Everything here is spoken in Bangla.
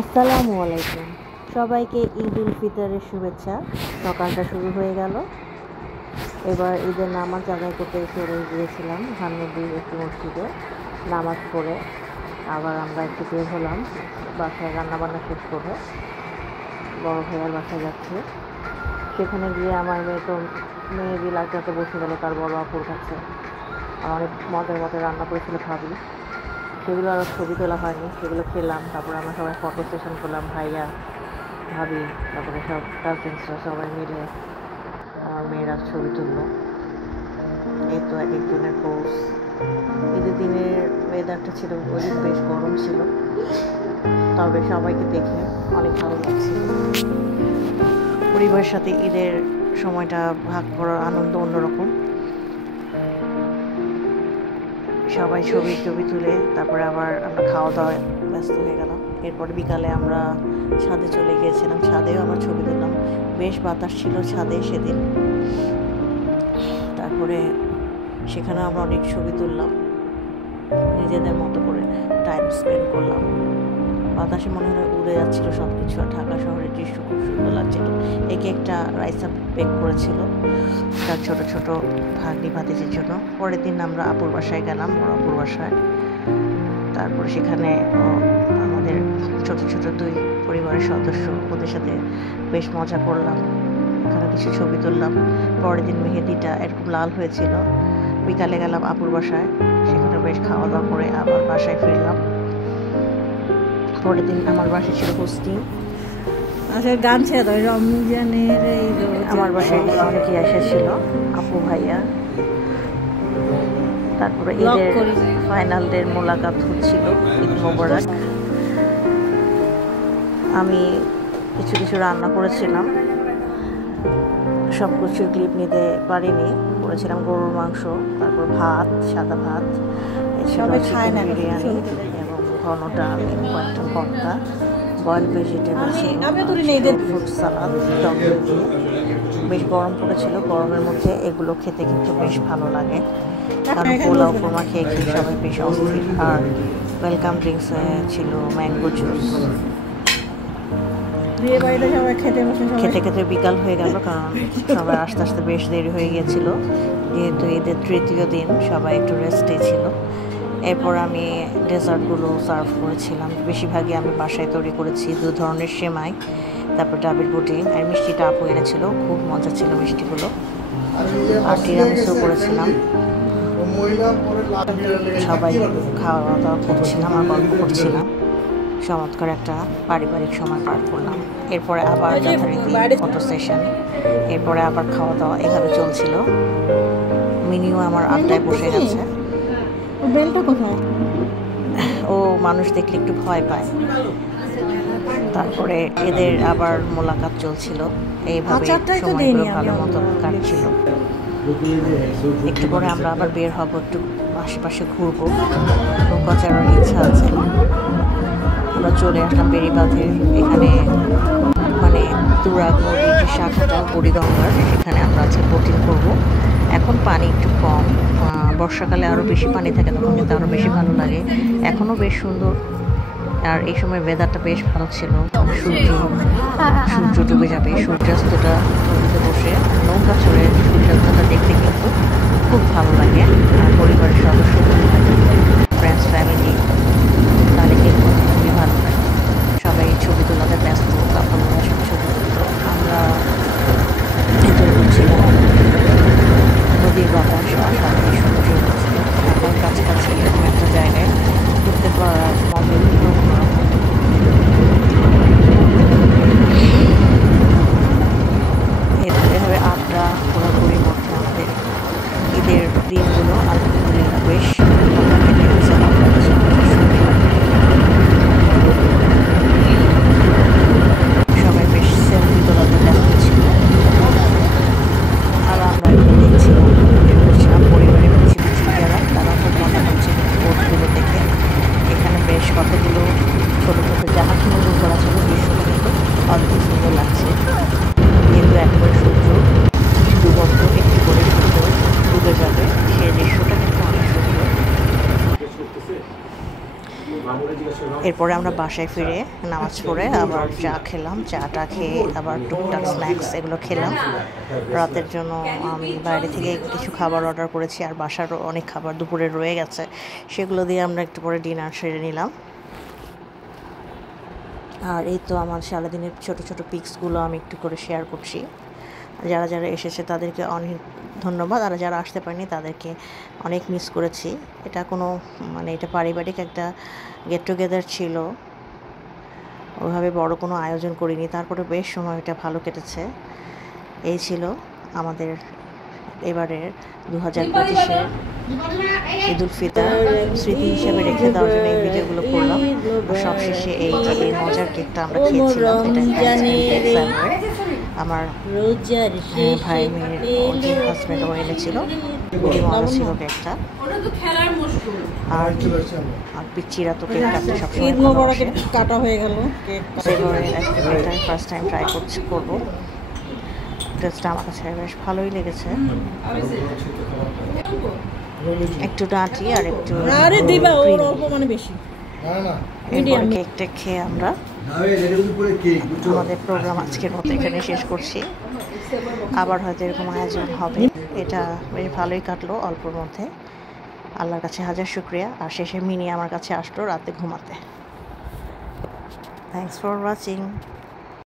আসসালামু আলাইকুম। সবাইকে ঈদ উল ফিতরের শুভেচ্ছা। সকালটা শুরু হয়ে গেল। এবার ঈদের নামাজ আদায় করতে চলে গিয়েছিলাম ধানমন্ডির একটি মসজিদে। নামাজ পড়ে আবার আমরা একটু বের হলাম বাসায় রান্নাবান্না শেষ করে। বড় ভাইয়ার বাসায় যাচ্ছি। সেখানে গিয়ে আমার মেয়ে বিলাইটাতে বসে গেল তার বড় আপুর কাছে। অনেক মজার মজার রান্না করেছিল ভাবি। সেগুলো আর ছবি তোলা হয়নি, সেগুলো খেলাম। তারপরে আমরা সবাই ফটো সেশন করলাম, ভাইয়া ভাবি তারপরে সব কাজিনসরা সবাই মিলে আমার মেয়েরা ছবি তুললো। এই তো এক একজনের পোজ। ঈদের দিনের ওয়েদারটা ছিল বেশ গরম ছিল, তবে সবাইকে দেখে অনেক ভালো লাগছে। পরিবারের সাথে ঈদের সময়টা ভাগ করার আনন্দ অন্যরকম। সবাই ছবি তুলে তারপরে আবার আমরা খাওয়া দাওয়ায় ব্যস্ত হয়ে গেলাম। এরপর বিকালে আমরা ছাদে চলে গিয়েছিলাম, ছাদেও আমরা ছবি তুললাম। বেশ বাতাস ছিল ছাদে সেদিন। তারপরে সেখানে আমরা অনেক ছবি তুললাম, নিজেদের মতো করে টাইম স্পেন্ড করলাম। বাতাসে মনে হয় উড়ে যাচ্ছিল সব কিছু, আর ঢাকা শহরের দৃশ্য খুব সুন্দর লাগছিল। একে একটা রাইসা বেক করেছিল তার ছোট ছোট ভাগ্নি ভাতিজির জন্য। পরের দিন আমরা আপুর বাসায় গেলাম, বড় আপুর বাসায়। তারপরে সেখানে আমাদের ছোট ছোট দুই পরিবারের সদস্য, ওদের সাথে বেশ মজা করলাম, এখানে কিছু ছবি তুললাম। পরের দিন মেহেদিটা এরকম লাল হয়েছিল। বিকালে গেলাম আপুর বাসায়, সেখানে বেশ খাওয়া দাওয়া করে আবার বাসায় ফিরলাম। পরের দিন আমার বাসায় ছিল হোস্টিং। গান ছেড়ে রমজানের আমার বাসায় অনেকে এসেছিল, আপু ভাইয়া। তারপরে ঈদের ফাইনাল ডের মোলাকাত হচ্ছিল, ঈদ মোবারক। আমি কিছু কিছু রান্না করেছিলাম, সব কিছুর ক্লিপ নিতে পারিনি। করেছিলাম গরুর মাংস, তারপর ভাত, সাদা ভাত, এছাড়াও চিকেন বিরিয়ানি এবং ঘন ডাল এবং কয়েকটা ভর্তা, বয়েল ভেজিটেবল, ফ্রুট সালাদ, টক দই। বেশ গরম পড়েছিল, গরমের মধ্যে এগুলো খেতে কিন্তু বেশ ভালো লাগে, কারণ পোলাও কোরমা খেয়ে সবাই বেশ অস্থির। আর ওয়েলকাম ড্রিঙ্কস ছিল ম্যাঙ্গো জুস। খেতে খেতে বিকাল হয়ে গেল, কারণ সবাই আস্তে আস্তে বেশ দেরি হয়ে গিয়েছিল, যেহেতু ঈদের তৃতীয় দিন সবাই একটু রেস্টে ছিল। এরপর আমি ডেজার্টগুলো সার্ভ করেছিলাম। বেশিরভাগই আমি বাসায় তৈরি করেছি, 2 ধরনের সেমাই, তারপর ডাবের পুডিং, আর মিষ্টিটা আপু এনেছিল, খুব মজা ছিল মিষ্টিগুলো। আর টিরামিসু করেছিলাম। সবাই খাওয়া দাওয়া করছিলাম আর গল্প করছিলাম। চমৎকার একটা পারিবারিক সময় পার করলাম। এরপরে আবার যথারীতি ফটো সেশন, এরপরে আবার খাওয়া দাওয়া, এভাবে চলছিল। মিনিও আমার আড্ডায় বসে গেছে। ও মানুষ দেখলে একটু ভয় পায়। তারপরে এদের আবার মোলাকাত চলছিল, এইভাবে সময়গুলো ভালো মতো কাটছিল। একটু পরে আমরা আবার বের হব, একটু আশেপাশে ঘুরবো, নৌকাচারের ইচ্ছা আছে। আমরা চলে আসলাম বেড়িবাঁধের এখানে, মানে তুরাগ নদীর যে শাখাটা বুড়িগঙ্গার, সেখানে আমরা আজকে বোটিং করবো। এখন পানি একটু কম, বর্ষাকালে আরও বেশি পানি থাকে, তখন কিন্তু আরও বেশি ভালো লাগে। এখনও বেশ সুন্দর, আর এই সময় ওয়েদারটা বেশ ভালো ছিল। সূর্য ডুবে যাবে, সূর্যাস্তটা নদীতে বসে নৌকা চড়ে সূর্যাস্তটা দেখতে কিন্তু খুব ভালো লাগে। আর পরিবারের সদস্য ফ্রেন্ডস ফ্যামিলি, তাহলে কিন্তু খুবই ভালো লাগে। সবাই ছবি তোলাতে ব্যস্ত, কাপড়রা সব ছবি তুলতো। আমরা ভেতরে ঘুরছিলাম, নদীর বাতাস অসাধারণ সূর্য হচ্ছে। এখন কাছাকাছি এরকম একটা জায়গায় ঘুরতে পারার মজাই কিন্তু অন্যরকম। এভাবে আড্ডা ঘোরাঘুরির মধ্যে আমাদের ঈদের দিনগুলো আলহামদুলিল্লাহ বেশ কেটে গেছে। এরপরে আমরা বাসায় ফিরে নামাজ পড়ে আবার চা খেলাম, চাটা খেয়ে আবার টুকটাক স্ন্যাক্স এগুলো খেলাম। রাতের জন্য আমি বাইরে থেকে কিছু খাবার অর্ডার করেছি, আর বাসারও অনেক খাবার দুপুরে রয়ে গেছে, সেগুলো দিয়ে আমরা একটু পরে ডিনার সেরে নিলাম। আর এই তো আমার সারাদিনের ছোট ছোট পিক্সগুলো আমি একটু করে শেয়ার করছি। যারা যারা এসেছে তাদেরকে অনেক ধন্যবাদ, আর যারা আসতে পারেনি তাদেরকে অনেক মিস করেছি। এটা কোনো এটা পারিবারিক একটা গেট টুগেদার ছিল, ওইভাবে বড় কোনো আয়োজন করিনি, তারপরে বেশ সময়টা ভালো কেটেছে। এই ছিল আমাদের এবারের 2025-এর ঈদ উল ফিতর স্মৃতি হিসেবে রেখে দেওয়ার জন্য এই ভিডিওগুলো করলাম। আর সবশেষে এই মজার কেকটা আমরা খেয়েছিলাম, এটা আমার ভাই মেয়ের যে হাজব্যান্ড ও এনেছিল, খুবই মজা ছিল কেকটা। আর পিচ্চিরা তো কেক কাটতে সবসময় কাটা হয়ে গেল। এটাই ফার্স্ট টাইম ট্রাই করবো। টেস্টটা আমার কাছে বেশ ভালোই লেগেছে, একটু ডাঁটি আর একটু বেশি। এরপরে কেকটা খেয়ে আমরা আমাদের প্রোগ্রাম আজকের মতো এখানে শেষ করছি। আবার হয়তো এরকম আয়োজন হবে। এটা বেশ ভালোই কাটলো অল্পর মধ্যে, আল্লাহর কাছে হাজার শুক্রিয়া। আর শেষে মিনি আমার কাছে আসলো রাতে ঘুমাতে। Thanks for watching.